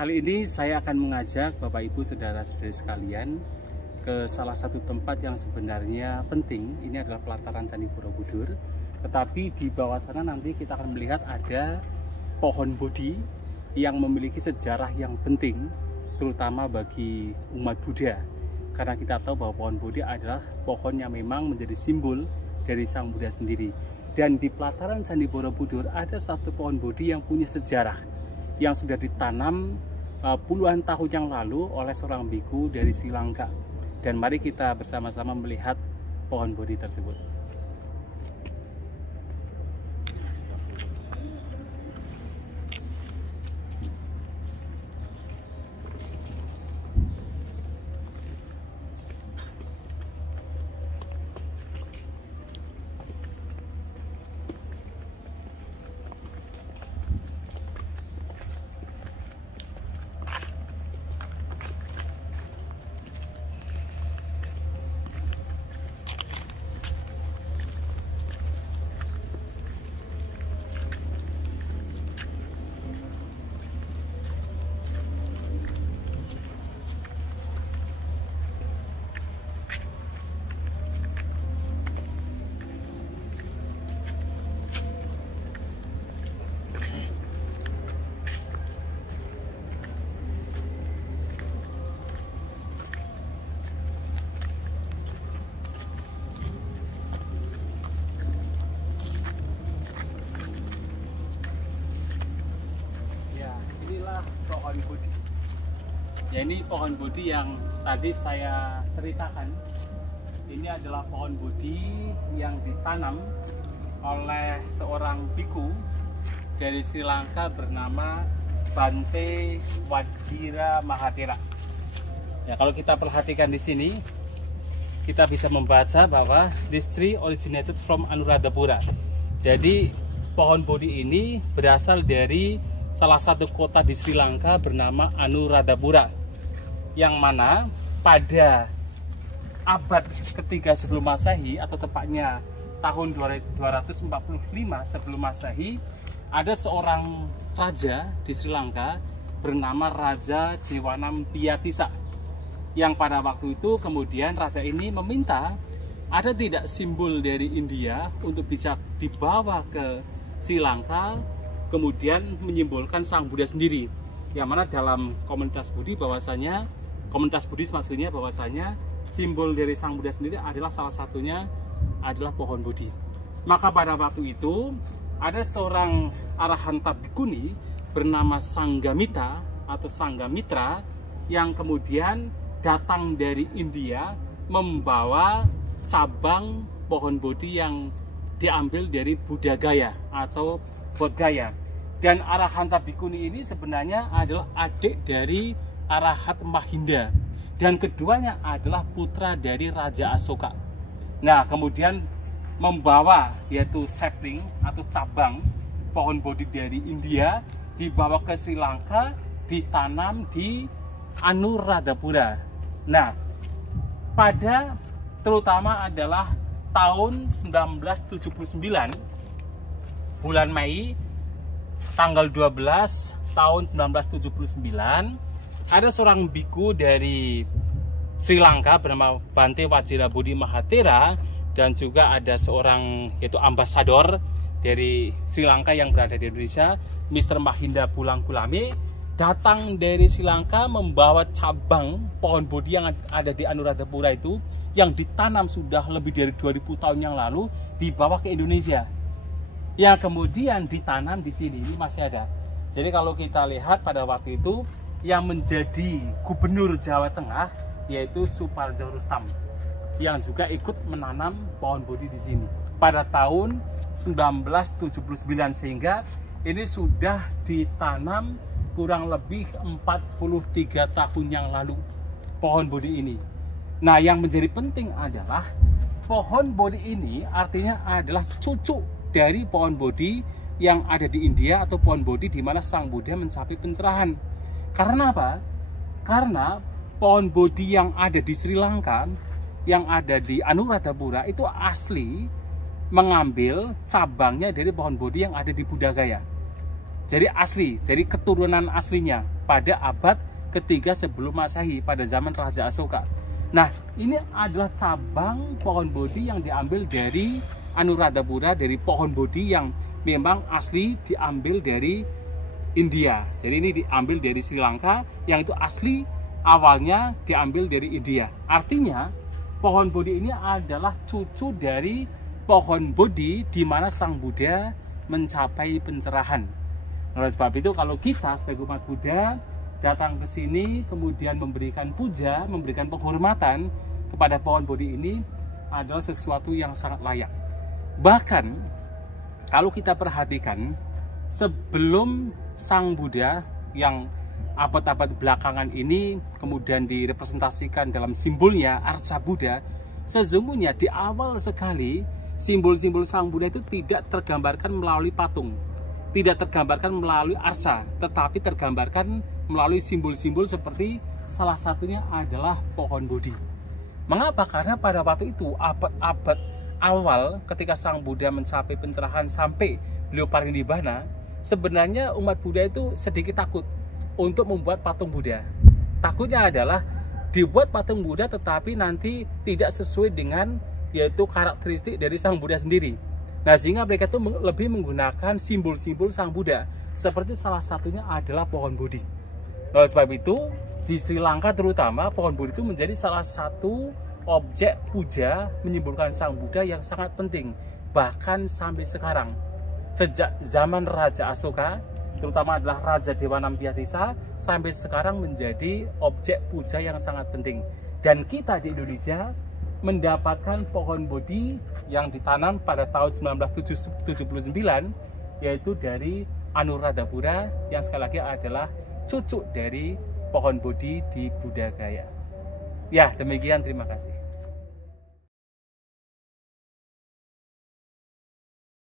Kali ini saya akan mengajak Bapak Ibu saudara-saudari sekalian ke salah satu tempat yang sebenarnya penting. Ini adalah pelataran Candi Borobudur. Tetapi di bawah sana nanti kita akan melihat ada pohon Bodhi yang memiliki sejarah yang penting, terutama bagi umat Buddha. Karena kita tahu bahwa pohon Bodhi adalah pohon yang memang menjadi simbol dari Sang Buddha sendiri. Dan di pelataran Candi Borobudur ada satu pohon Bodhi yang punya sejarah, yang sudah ditanam puluhan tahun yang lalu oleh seorang biku dari Sri Lanka. Dan mari kita bersama-sama melihat pohon Bodhi tersebut. Pohon Bodhi. Ya, ini pohon Bodhi yang tadi saya ceritakan. Ini adalah pohon Bodhi yang ditanam oleh seorang biku dari Sri Lanka bernama Bante Wajira Mahathira. Ya, kalau kita perhatikan di sini, kita bisa membaca bahwa this tree originated from Anuradhapura. Jadi pohon Bodhi ini berasal dari salah satu kota di Sri Lanka bernama Anuradhapura, yang mana pada abad ketiga sebelum Masehi, atau tepatnya tahun 245 sebelum Masehi, ada seorang raja di Sri Lanka bernama Raja Dewanampiatissa, yang pada waktu itu kemudian raja ini meminta ada tidak simbol dari India untuk bisa dibawa ke Sri Lanka, kemudian menyimbolkan Sang Buddha sendiri. Yang mana dalam komunitas Budi bahwasanya, komunitas Buddhis maksudnya, bahwasanya simbol dari Sang Buddha sendiri adalah salah satunya adalah pohon Bodhi. Maka pada waktu itu ada seorang arahanta bhikkhuni bernama Sanghamitra atau Sanghamitra yang kemudian datang dari India membawa cabang pohon Bodhi yang diambil dari Buddha Gaya atau Bodh Gaya. Dan Arahanta Bhikkhuni ini sebenarnya adalah adik dari Arahat Mahinda, dan keduanya adalah putra dari Raja Asoka. Nah, kemudian membawa yaitu sapling atau cabang pohon Bodhi dari India, dibawa ke Sri Lanka, ditanam di Anuradhapura. Nah, pada terutama adalah tahun 1979 bulan Mei tanggal 12 tahun 1979, ada seorang biku dari Sri Lanka bernama Bante Wajira Bodhi Mahathira, dan juga ada seorang yaitu ambasador dari Sri Lanka yang berada di Indonesia, Mr. Mahinda Pulangkulame, datang dari Sri Lanka membawa cabang pohon Bodhi yang ada di Anuradhapura itu, yang ditanam sudah lebih dari 2000 tahun yang lalu, dibawa ke Indonesia, yang kemudian ditanam di sini. Ini masih ada. Jadi kalau kita lihat pada waktu itu yang menjadi gubernur Jawa Tengah yaitu Suparjo Rustam, yang juga ikut menanam pohon Bodhi di sini pada tahun 1979, sehingga ini sudah ditanam kurang lebih 43 tahun yang lalu pohon Bodhi ini. Nah, yang menjadi penting adalah pohon Bodhi ini artinya adalah cucu dari pohon Bodhi yang ada di India, atau pohon Bodhi di mana Sang Buddha mencapai pencerahan. Karena apa? Karena pohon Bodhi yang ada di Sri Lanka, yang ada di Anuradhapura itu asli mengambil cabangnya dari pohon Bodhi yang ada di Buddha Gaya. Jadi asli, jadi keturunan aslinya pada abad ketiga sebelum Masehi pada zaman Raja Asoka. Nah, ini adalah cabang pohon Bodhi yang diambil dari Anuradhapura, dari pohon Bodhi yang memang asli diambil dari India. Jadi ini diambil dari Sri Lanka, yang itu asli awalnya diambil dari India. Artinya pohon Bodhi ini adalah cucu dari pohon Bodhi di mana Sang Buddha mencapai pencerahan. Oleh sebab itu kalau kita sebagai umat Buddha datang ke sini kemudian memberikan puja, memberikan penghormatan kepada pohon Bodhi ini adalah sesuatu yang sangat layak. Bahkan kalau kita perhatikan, sebelum Sang Buddha yang abad-abad belakangan ini kemudian direpresentasikan dalam simbolnya Arca Buddha, sesungguhnya di awal sekali simbol-simbol Sang Buddha itu tidak tergambarkan melalui patung, tidak tergambarkan melalui arca, tetapi tergambarkan melalui simbol-simbol seperti salah satunya adalah pohon Bodhi. Mengapa? Karena pada waktu itu abad-abad awal ketika Sang Buddha mencapai pencerahan sampai beliau parinibbana, sebenarnya umat Buddha itu sedikit takut untuk membuat patung Buddha. Takutnya adalah dibuat patung Buddha tetapi nanti tidak sesuai dengan yaitu karakteristik dari Sang Buddha sendiri. Nah, sehingga mereka itu lebih menggunakan simbol-simbol Sang Buddha, seperti salah satunya adalah pohon Bodhi. Oleh sebab itu, di Sri Lanka terutama, pohon Bodhi itu menjadi salah satu objek puja menyimbolkan Sang Buddha yang sangat penting. Bahkan sampai sekarang, sejak zaman Raja Asoka, terutama adalah Raja Dewa Nampiatissa, sampai sekarang menjadi objek puja yang sangat penting. Dan kita di Indonesia mendapatkan pohon Bodhi yang ditanam pada tahun 1979, yaitu dari Anuradhapura, yang sekali lagi adalah cucu dari pohon Bodhi di Buddha Gaya. Ya, demikian, terima kasih.